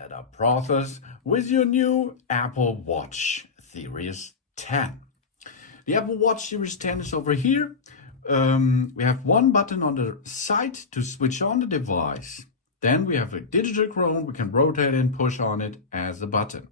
setup process with your new Apple Watch Series 10. The Apple Watch Series 10 is over here. We have one button on the side to switch on the device. Then we have a digital crown. We can rotate and push on it as a button.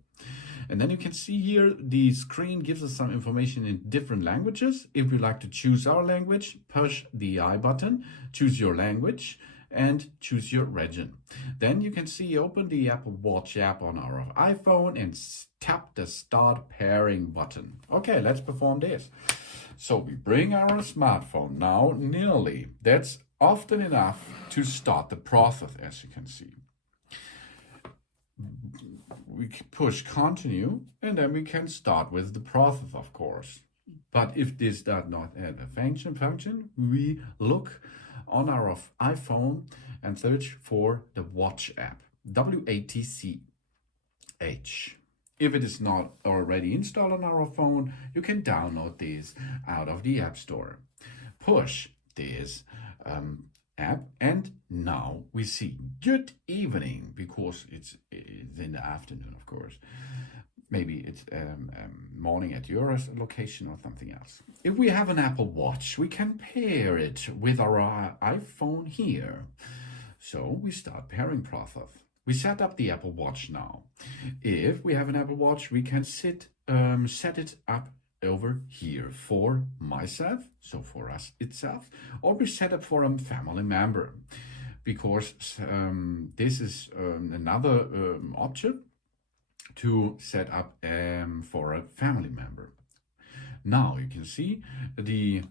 And then you can see here the screen gives us some information in different languages. If we like to choose our language, push the I button, choose your language, and choose your region. Then you can see open the Apple Watch app on our iPhone and tap the Start Pairing button. Okay, let's perform this. So we bring our smartphone now nearly. That's often enough to start the process, as you can see. We push continue and then we can start with the process, of course. But if this does not have a function, we look on our iPhone and search for the Watch app, WATCH. If it is not already installed on our phone, you can download this out of the App Store. Push this app, and now we see good evening, because it's in the afternoon, of course. Maybe it's morning at your location or something else. If we have an Apple Watch, we can pair it with our iPhone here. So we start pairing process. We set up the Apple Watch now. If we have an Apple Watch, we can set it up over here for myself, so for us itself, or we set up for a family member, because this is another option to set up for a family member. Now you can see the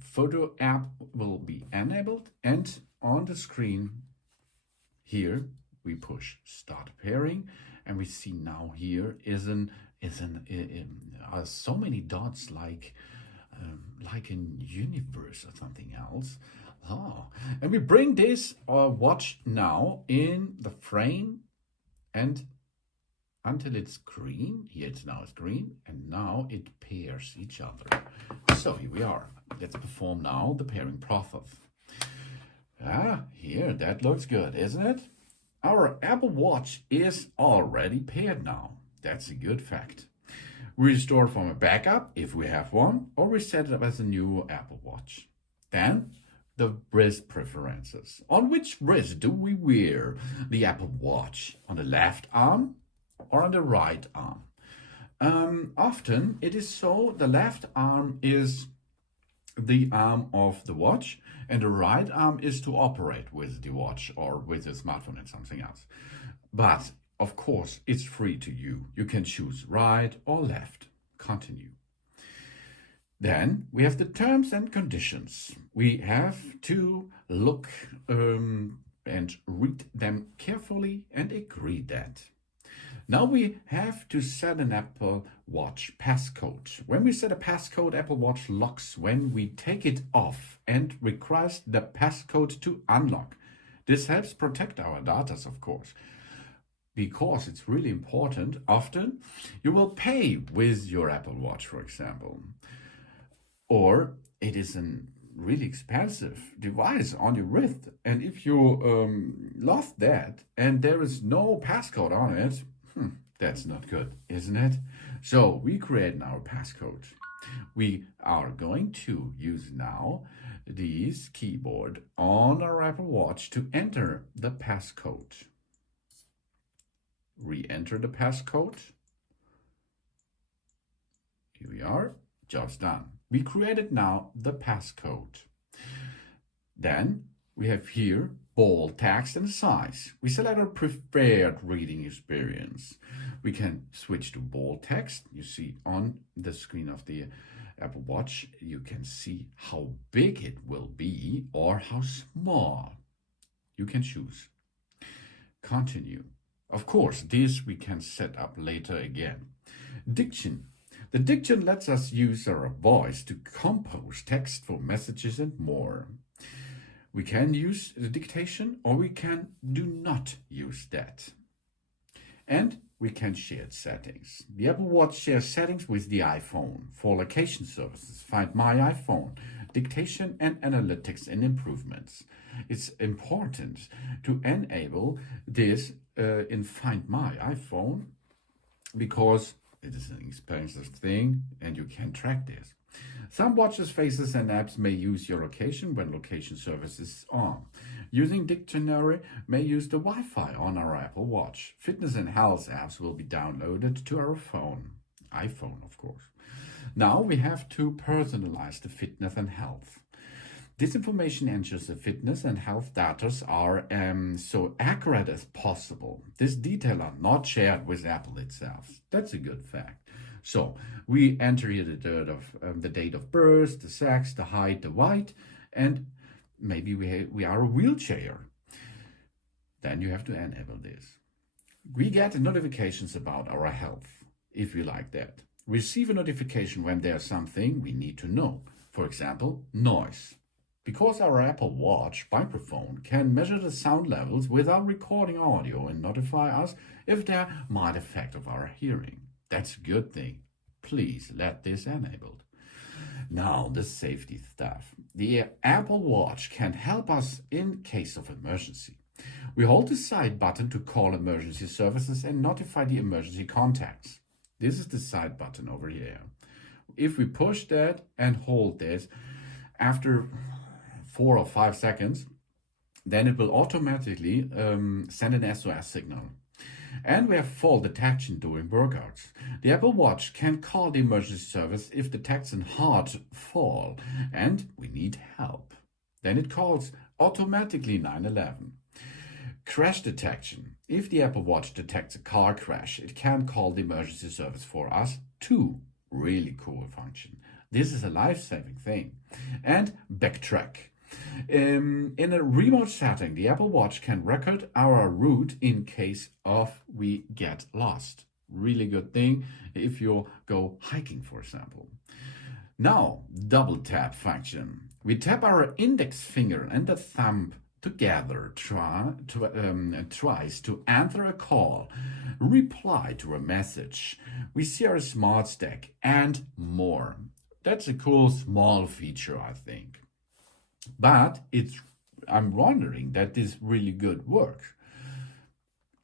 photo app will be enabled, and on the screen here we push Start Pairing, and we see now here are so many dots like in universe or something else. Oh, and we bring this watch now in the frame and until it's green. Here it's now green, and now it pairs each other. So here we are. Let's perform now the pairing process. Here, that looks good, isn't it? Our Apple Watch is already paired now. That's a good fact. We restore from a backup if we have one, or we set it up as a new Apple Watch. Then the wrist preferences. On which wrist do we wear the Apple Watch? On the left arm or on the right arm? Often it is so the left arm is the arm of the watch, and the right arm is to operate with the watch or with the smartphone and something else. But of course, it's free to you. You can choose right or left. Continue. Then we have the terms and conditions. We have to look and read them carefully and agree that. Now we have to set an Apple Watch passcode. When we set a passcode, Apple Watch locks when we take it off and requires the passcode to unlock. This helps protect our data, of course, because it's really important. Often you will pay with your Apple Watch, for example, or it is a really expensive device on your wrist, and if you lost that and there is no passcode on it, that's not good, isn't it? So we create our passcode. We are going to use now this keyboard on our Apple Watch to enter the passcode. Re-enter the passcode. Here we are, job's done. We created now the passcode. Then we have here bold text and size. We select our preferred reading experience. We can switch to bold text. You see on the screen of the Apple Watch, you can see how big it will be or how small. You can choose. Continue. Of course, this we can set up later again. Diction. The diction lets us use our voice to compose text for messages and more. We can use the dictation, or we can do not use that. And we can share settings. The Apple Watch shares settings with the iPhone. For location services, find My iPhone. dictation and analytics and improvements. It's important to enable this in Find My iPhone because it is an expensive thing and you can track this. Some watches, faces, and apps may use your location when location service is on. Using dictionary may use the Wi-Fi on our Apple Watch. Fitness and health apps will be downloaded to our iPhone, of course. Now we have to personalize the fitness and health. This information ensures the fitness and health data are so accurate as possible. This detail are not shared with Apple itself. That's a good fact. So we enter here the date of birth, the sex, the height, the weight, and maybe we are a wheelchair. Then you have to enable this. We get notifications about our health, if you like that. Receive a notification when there's something we need to know. For example, noise. Because our Apple Watch microphone can measure the sound levels without recording audio and notify us if there might affect of our hearing. That's a good thing. Please let this enabled. Now, the safety stuff. The Apple Watch can help us in case of emergency. We hold the side button to call emergency services and notify the emergency contacts. This is the side button over here. If we push that and hold this, after 4 or 5 seconds, then it will automatically send an SOS signal. And we have fall detection during workouts. The Apple Watch can call the emergency service if detects a hard fall and we need help. Then it calls automatically 911. Crash detection. If the Apple Watch detects a car crash, it can call the emergency service for us too. Really cool function. This is a life-saving thing. And backtrack. In a remote setting, the Apple Watch can record our route in case of we get lost. Really good thing if you go hiking, for example. Now, double tap function. We tap our index finger and the thumb together tries to answer a call, reply to a message. We see our smart stack and more. That's a cool small feature, I think. But I'm wondering that this really good works.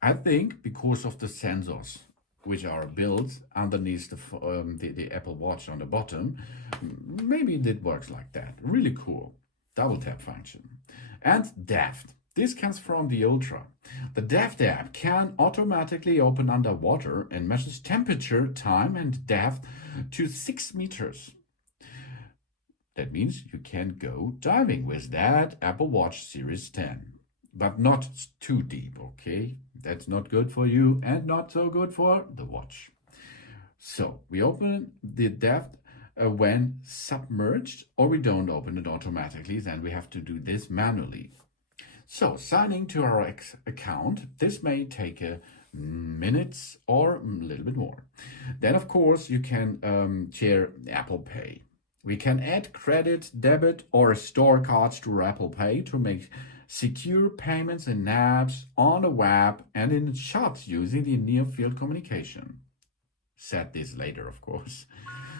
I think because of the sensors which are built underneath the Apple Watch on the bottom, maybe it works like that. Really cool. Double tap function. And depth. This comes from the Ultra. The depth app can automatically open underwater and measures temperature, time, and depth to 6 meters. That means you can go diving with that Apple Watch Series 10. But not too deep, okay? That's not good for you and not so good for the watch. So we open the depth when submerged, or we don't open it automatically, then we have to do this manually. So signing to our account, this may take minutes or a little bit more. Then of course you can share Apple Pay. We can add credit, debit, or store cards to Apple Pay to make secure payments in apps, on the web, and in shops using the near-field communication. Said this later, of course.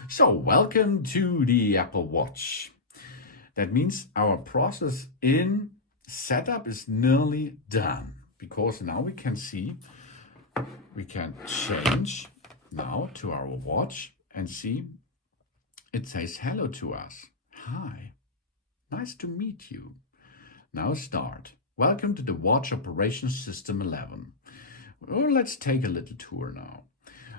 So, welcome to the Apple Watch. That means our process in setup is nearly done, because now we can see, we can change now to our watch and see it says hello to us. Hi, nice to meet you. Now start. Welcome to the Watch Operation System 11. Well, let's take a little tour now.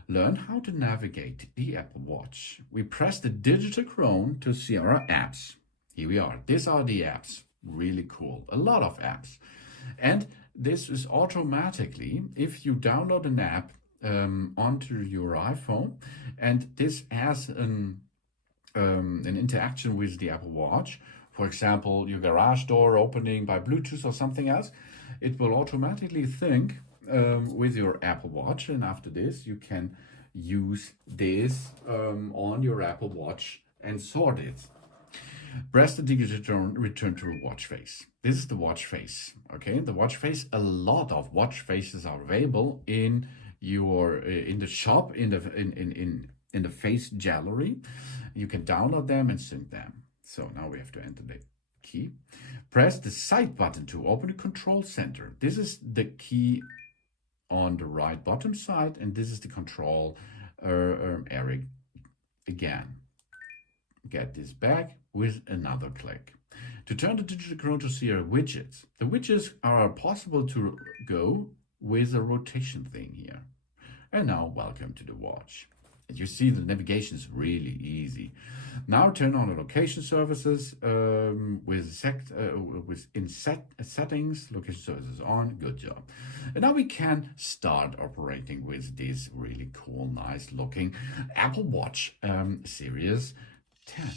Learn how to navigate the Apple Watch. We press the digital crown to see our apps. Here we are. These are the apps. Really cool. A lot of apps. And this is automatically, if you download an app onto your iPhone, and this has an interaction with the Apple Watch, for example, your garage door opening by Bluetooth or something else, it will automatically think with your Apple Watch, and after this you can use this on your Apple Watch and sort it. Press the digital return to watch face. This is the watch face. Okay, the watch face. A lot of watch faces are available in your in the shop in the face gallery. You can download them and sync them. So now we have to enter the key. Press the side button to open the control center. This is the key on the right bottom side, and this is the control area again. Get this back with another click. To turn the digital chrono to see our widgets. The widgets are possible to go with a rotation thing here. And now welcome to the watch. As you see, the navigation is really easy. Now turn on the location services in settings. Location services on. Good job. And now we can start operating with this really cool, nice looking Apple Watch Series 10.